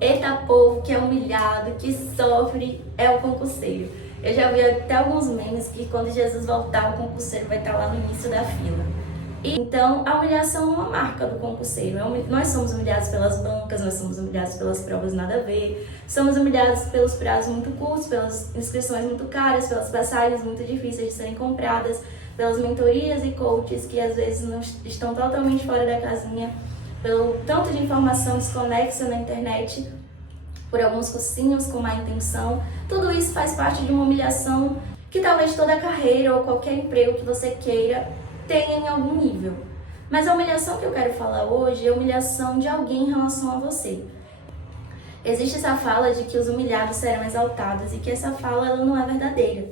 Eita povo que é humilhado, que sofre, é o concurseiro. Eu já vi até alguns memes que quando Jesus voltar, o concurseiro vai estar lá no início da fila. Então, a humilhação é uma marca do concurseiro. Nós somos humilhados pelas bancas, nós somos humilhados pelas provas nada a ver, somos humilhados pelos prazos muito curtos, pelas inscrições muito caras, pelas passagens muito difíceis de serem compradas, pelas mentorias e coaches que às vezes não estão totalmente fora da casinha, pelo tanto de informação desconexa na internet, por alguns cursinhos com má intenção. Tudo isso faz parte de uma humilhação que talvez toda carreira ou qualquer emprego que você queira tenha em algum nível. Mas a humilhação que eu quero falar hoje é a humilhação de alguém em relação a você. Existe essa fala de que os humilhados serão exaltados e que essa fala ela não é verdadeira.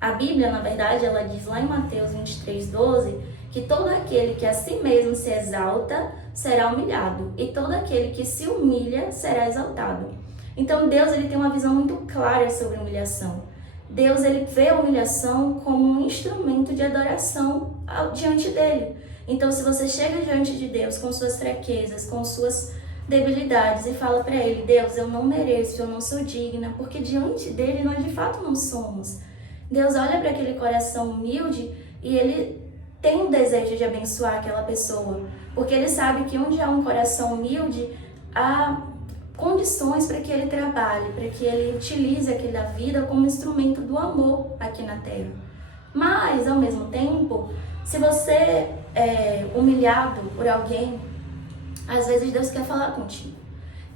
A Bíblia, na verdade, ela diz lá em Mateus 23:12, que todo aquele que a si mesmo se exalta será humilhado e todo aquele que se humilha será exaltado. Então Deus ele tem uma visão muito clara sobre a humilhação. Deus ele vê a humilhação como um instrumento de adoração diante dele. Então se você chega diante de Deus com suas fraquezas, com suas debilidades e fala para ele: Deus, eu não mereço, eu não sou digna, porque diante dele nós de fato não somos. Deus olha para aquele coração humilde e ele tem um desejo de abençoar aquela pessoa, porque ele sabe que onde há um coração humilde, há condições para que ele trabalhe, para que ele utilize aquela vida como instrumento do amor aqui na Terra. Mas, ao mesmo tempo, se você é humilhado por alguém, às vezes Deus quer falar contigo.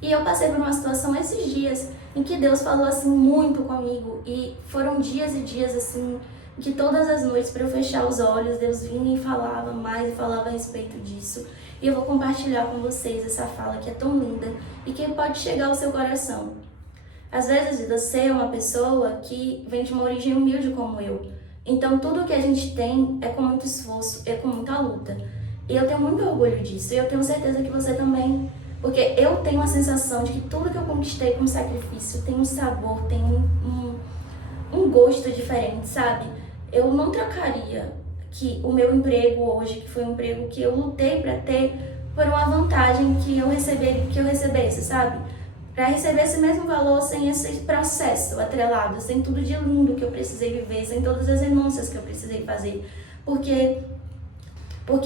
E eu passei por uma situação esses dias em que Deus falou assim muito comigo, e foram dias e dias assim que todas as noites, para eu fechar os olhos, Deus vinha e falava mais e falava a respeito disso. E eu vou compartilhar com vocês essa fala que é tão linda e que pode chegar ao seu coração. Às vezes você é uma pessoa que vem de uma origem humilde como eu. Então tudo que a gente tem é com muito esforço, é com muita luta. E eu tenho muito orgulho disso, e eu tenho certeza que você também. Porque eu tenho a sensação de que tudo que eu conquistei com sacrifício tem um sabor, tem um gosto diferente, sabe? Eu não trocaria que o meu emprego hoje, que foi um emprego que eu lutei para ter, por uma vantagem que eu recebesse, sabe? Para receber esse mesmo valor sem esse processo atrelado, sem tudo de lindo que eu precisei viver, sem todas as renúncias que eu precisei fazer. Porque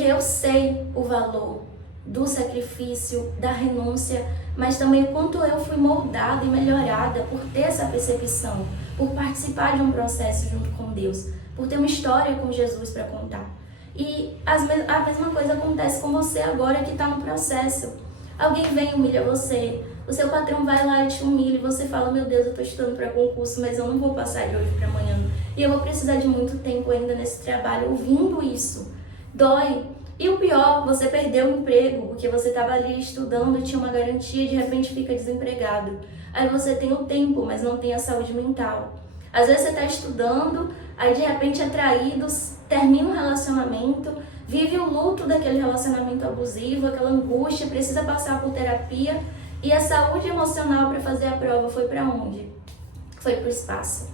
eu sei o valor do sacrifício, da renúncia, mas também o quanto eu fui moldada e melhorada por ter essa percepção, por participar de um processo junto com Deus, por ter uma história com Jesus para contar. E a mesma coisa acontece com você agora que está no processo. Alguém vem e humilha você, o seu patrão vai lá e te humilha e você fala: meu Deus, eu estou estudando para concurso, mas eu não vou passar de hoje para amanhã. E eu vou precisar de muito tempo ainda nesse trabalho. Ouvindo isso, dói. E o pior, você perdeu o emprego, porque você estava ali estudando, tinha uma garantia e de repente fica desempregado. Aí você tem o tempo, mas não tem a saúde mental. Às vezes você está estudando, aí de repente é traído, termina um relacionamento, vive o luto daquele relacionamento abusivo, aquela angústia, precisa passar por terapia, e a saúde emocional para fazer a prova foi para onde? Foi para o espaço.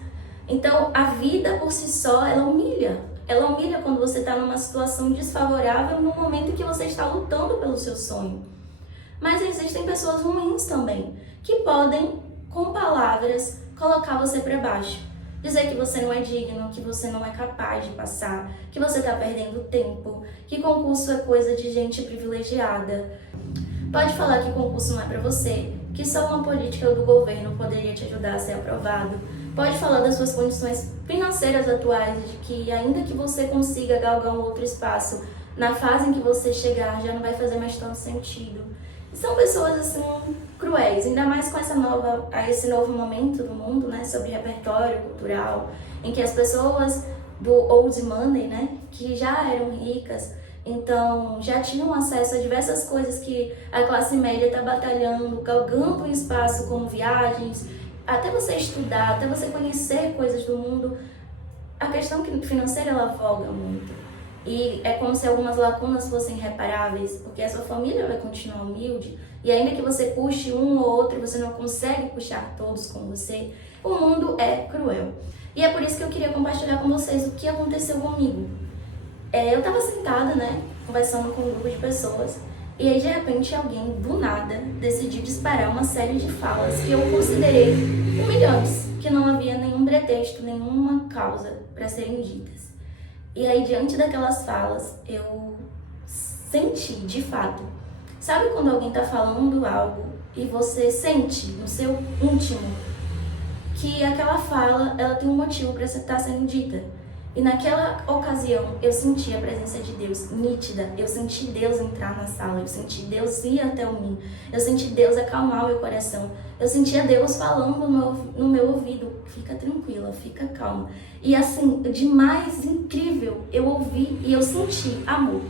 Então a vida por si só, ela humilha. Ela humilha quando você está numa situação desfavorável no momento em que você está lutando pelo seu sonho. Mas existem pessoas ruins também, que podem, com palavras, colocar você para baixo. Dizer que você não é digno, que você não é capaz de passar, que você está perdendo tempo, que concurso é coisa de gente privilegiada. Pode falar que concurso não é para você, que só uma política do governo poderia te ajudar a ser aprovado. Pode falar das suas condições financeiras atuais, de que ainda que você consiga galgar um outro espaço, na fase em que você chegar já não vai fazer mais tanto sentido. E são pessoas assim cruéis, ainda mais com esse novo momento do mundo, né, sobre repertório cultural, em que as pessoas do old money, né, que já eram ricas, então já tinham acesso a diversas coisas que a classe média está batalhando, galgando um espaço como viagens, até você estudar, até você conhecer coisas do mundo. A questão financeira ela voga muito. E é como se algumas lacunas fossem reparáveis, porque a sua família vai continuar humilde, e ainda que você puxe um ou outro, você não consegue puxar todos com você. O mundo é cruel. E é por isso que eu queria compartilhar com vocês o que aconteceu comigo. Eu estava sentada, né, conversando com um grupo de pessoas, E aí, de repente, alguém, do nada, decidiu disparar uma série de falas que eu considerei humilhantes, que não havia nenhum pretexto, nenhuma causa para serem ditas. E aí, diante daquelas falas, eu senti, de fato, sabe quando alguém está falando algo e você sente no seu íntimo que aquela fala, ela tem um motivo para estar sendo dita? E naquela ocasião, eu senti a presença de Deus nítida, eu senti Deus entrar na sala, eu senti Deus ir até mim, eu senti Deus acalmar o meu coração, eu sentia Deus falando no meu ouvido, fica tranquila, fica calma. E assim, de mais incrível, eu ouvi e eu senti amor.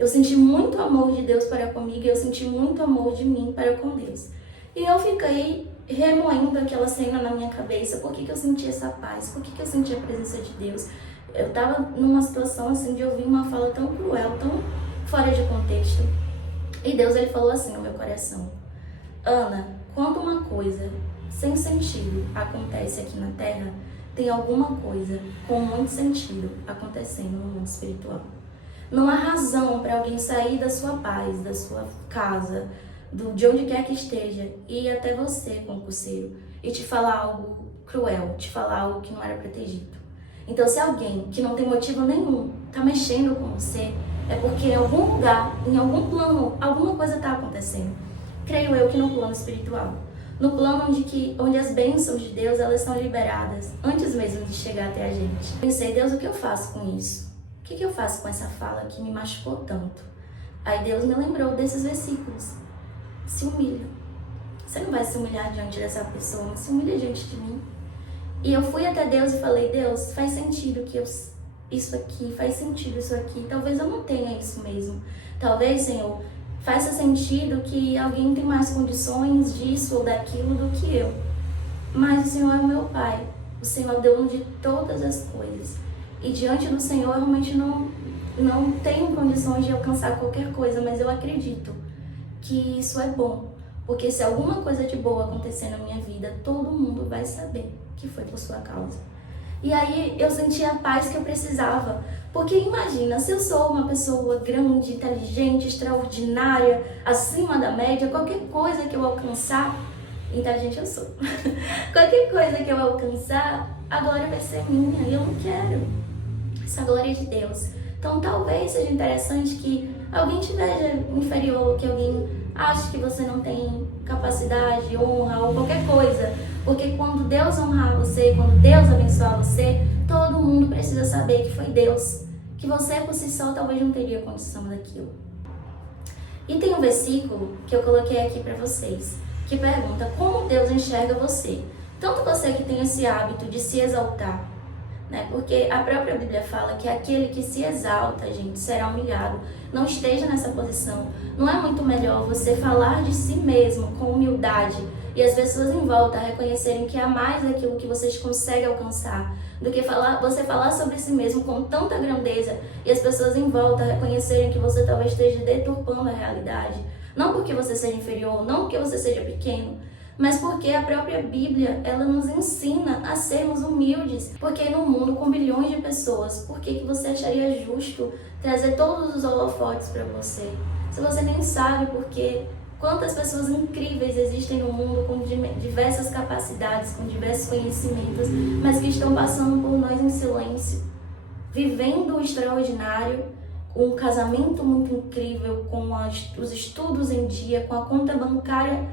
Eu senti muito amor de Deus para comigo e eu senti muito amor de mim para com Deus. E eu fiquei remoendo aquela cena na minha cabeça. Por que eu senti essa paz? Por que eu senti a presença de Deus? Eu estava numa situação assim de ouvir uma fala tão cruel, tão fora de contexto. E Deus, ele falou assim no meu coração: Ana, quando uma coisa sem sentido acontece aqui na Terra, tem alguma coisa com muito sentido acontecendo no mundo espiritual. Não há razão para alguém sair da sua paz, da sua casa, de onde quer que esteja, e ir até você, concurseiro, e te falar algo cruel, te falar algo que não era para ter dito. Então, se alguém que não tem motivo nenhum está mexendo com você, é porque em algum lugar, em algum plano, alguma coisa está acontecendo. Creio eu que no plano espiritual. No plano onde as bênçãos de Deus, elas são liberadas antes mesmo de chegar até a gente. Pensei, Deus, o que eu faço com isso? O que eu faço com essa fala que me machucou tanto? Aí Deus me lembrou desses versículos. Se humilha. Você não vai se humilhar diante dessa pessoa, mas se humilha diante de mim. E eu fui até Deus e falei: Deus, faz sentido que isso aqui, faz sentido isso aqui. Talvez eu não tenha isso mesmo. Talvez, Senhor, faça sentido que alguém tem mais condições disso ou daquilo do que eu. Mas o Senhor é o meu Pai. O Senhor é o dono de todas as coisas. E diante do Senhor, eu realmente não tenho condições de alcançar qualquer coisa, mas eu acredito que isso é bom. Porque se alguma coisa de boa acontecer na minha vida, todo mundo vai saber que foi por sua causa. E aí eu senti a paz que eu precisava. Porque imagina, se eu sou uma pessoa grande, inteligente, extraordinária, acima da média, qualquer coisa que eu alcançar, inteligente eu sou, qualquer coisa que eu alcançar, a glória vai ser minha e eu não quero essa glória de Deus. Então talvez seja interessante que alguém te veja inferior, que alguém ache que você não tem capacidade, honra ou qualquer coisa. Porque quando Deus honrar você, quando Deus abençoar você, todo mundo precisa saber que foi Deus. Que você por si só talvez não teria condição daquilo. E tem um versículo que eu coloquei aqui para vocês, que pergunta como Deus enxerga você. Tanto você que tem esse hábito de se exaltar, né? Porque a própria Bíblia fala que aquele que se exalta, gente, será humilhado. Não esteja nessa posição. Não é muito melhor você falar de si mesmo com humildade e as pessoas em volta reconhecerem que há mais daquilo que vocês conseguem alcançar, do que você falar sobre si mesmo com tanta grandeza e as pessoas em volta reconhecerem que você talvez esteja deturpando a realidade? Não porque você seja inferior, não porque você seja pequeno, mas porque a própria Bíblia, ela nos ensina a sermos humildes. Porque no mundo com bilhões de pessoas, por que você acharia justo trazer todos os holofotes para você? Se você nem sabe porque quantas pessoas incríveis existem no mundo com diversas capacidades, com diversos conhecimentos, mas que estão passando por nós em silêncio, vivendo o extraordinário, com um casamento muito incrível, com os estudos em dia, com a conta bancária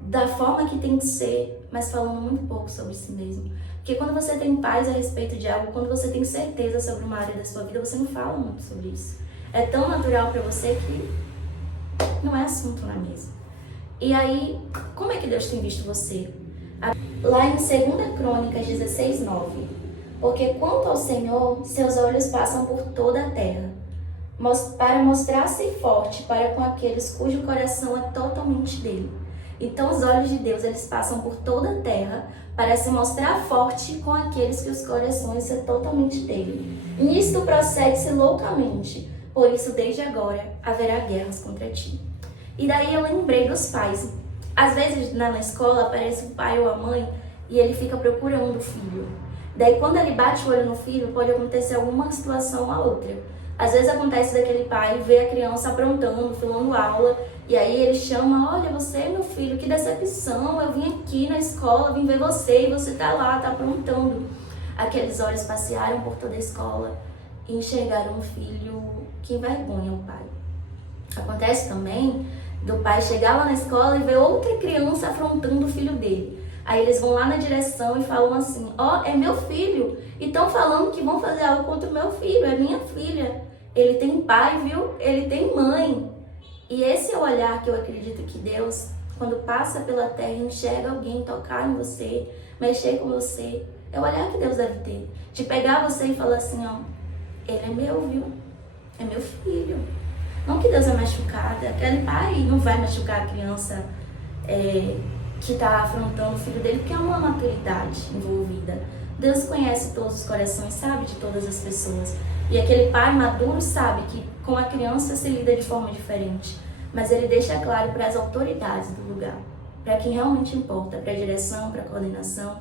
da forma que tem que ser, mas falando muito pouco sobre si mesmo. Porque quando você tem paz a respeito de algo, quando você tem certeza sobre uma área da sua vida, você não fala muito sobre isso. É tão natural para você que não é assunto na mesa. E aí, como é que Deus tem visto você? Lá em 2 Crônicas 16:9. Porque quanto ao Senhor, seus olhos passam por toda a terra, para mostrar-se forte para com aqueles cujo coração é totalmente dele. Então os olhos de Deus, eles passam por toda a terra para se mostrar forte com aqueles que os corações são totalmente dele. Nisto procede-se loucamente, por isso desde agora haverá guerras contra ti. E daí eu lembrei dos pais. Às vezes na escola aparece o pai ou a mãe e ele fica procurando o filho. Daí quando ele bate o olho no filho, pode acontecer alguma situação ou outra. Às vezes acontece daquele pai ver a criança aprontando, filmando aula, e aí ele chama, olha, você, meu filho, que decepção, eu vim aqui na escola, vim ver você, e você tá lá, tá aprontando. Aqueles olhos passearam por toda a escola e enxergaram um filho que envergonha o pai. Acontece também do pai chegar lá na escola e ver outra criança afrontando o filho dele. Aí eles vão lá na direção e falam assim, ó, é meu filho, e estão falando que vão fazer algo contra o meu filho, é minha filha. Ele tem pai, viu? Ele tem mãe. E esse é o olhar que eu acredito que Deus, quando passa pela terra e enxerga alguém tocar em você, mexer com você, é o olhar que Deus deve ter. De pegar você e falar assim, ó, ele é meu, viu? É meu filho. Não que Deus é machucada, aquele pai não vai machucar a criança que está afrontando o filho dele, porque há uma maturidade envolvida. Deus conhece todos os corações, sabe de todas as pessoas. E aquele pai maduro sabe que com a criança se lida de forma diferente. Mas ele deixa claro para as autoridades do lugar, para quem realmente importa, para a direção, para a coordenação,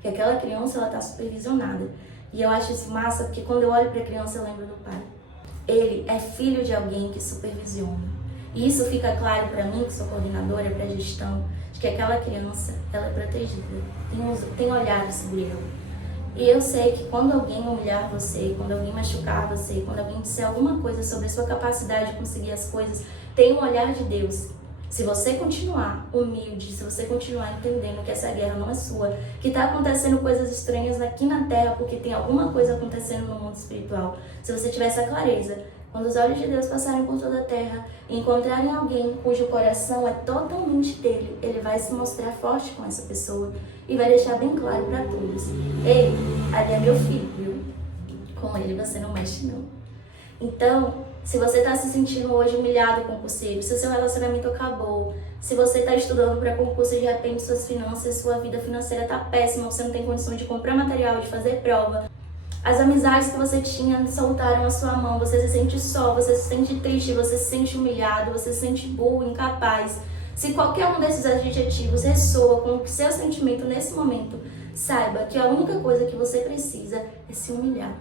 que aquela criança ela está supervisionada. E eu acho isso massa, porque quando eu olho para a criança eu lembro do pai. Ele é filho de alguém que supervisiona. E isso fica claro para mim, que sou coordenadora para gestão, de que aquela criança ela é protegida, tem olhares sobre ela. E eu sei que quando alguém humilhar você, quando alguém machucar você, quando alguém disser alguma coisa sobre a sua capacidade de conseguir as coisas, tem um olhar de Deus. Se você continuar humilde, se você continuar entendendo que essa guerra não é sua, que está acontecendo coisas estranhas aqui na terra, porque tem alguma coisa acontecendo no mundo espiritual, se você tiver essa clareza, quando os olhos de Deus passarem por toda a terra e encontrarem alguém cujo coração é totalmente dele, ele vai se mostrar forte com essa pessoa e vai deixar bem claro para todos. Ei, ali é meu filho, viu? Com ele você não mexe não. Então, se você está se sentindo hoje humilhado concurseiro, se o seu relacionamento acabou, se você está estudando para concurso e de repente suas finanças, sua vida financeira está péssima, você não tem condição de comprar material, de fazer prova, as amizades que você tinha soltaram a sua mão, você se sente só, você se sente triste, você se sente humilhado, você se sente burro, incapaz. Se qualquer um desses adjetivos ressoa com o seu sentimento nesse momento, saiba que a única coisa que você precisa é se humilhar.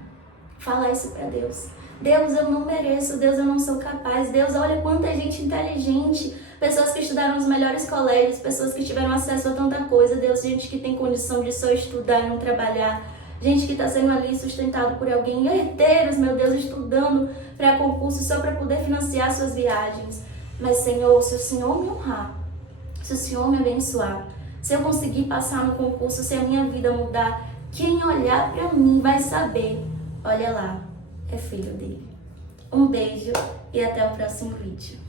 Falar isso para Deus. Deus, eu não mereço, Deus, eu não sou capaz, Deus, olha quanta gente inteligente, pessoas que estudaram nos melhores colégios, pessoas que tiveram acesso a tanta coisa, Deus, gente que tem condição de só estudar e não trabalhar, gente que está sendo ali sustentado por alguém, herdeiros, meu Deus, estudando para concurso só para poder financiar suas viagens. Mas, Senhor, se o Senhor me honrar, se o Senhor me abençoar, se eu conseguir passar no concurso, se a minha vida mudar, quem olhar para mim vai saber, olha lá, é filho dele. Um beijo e até o próximo vídeo.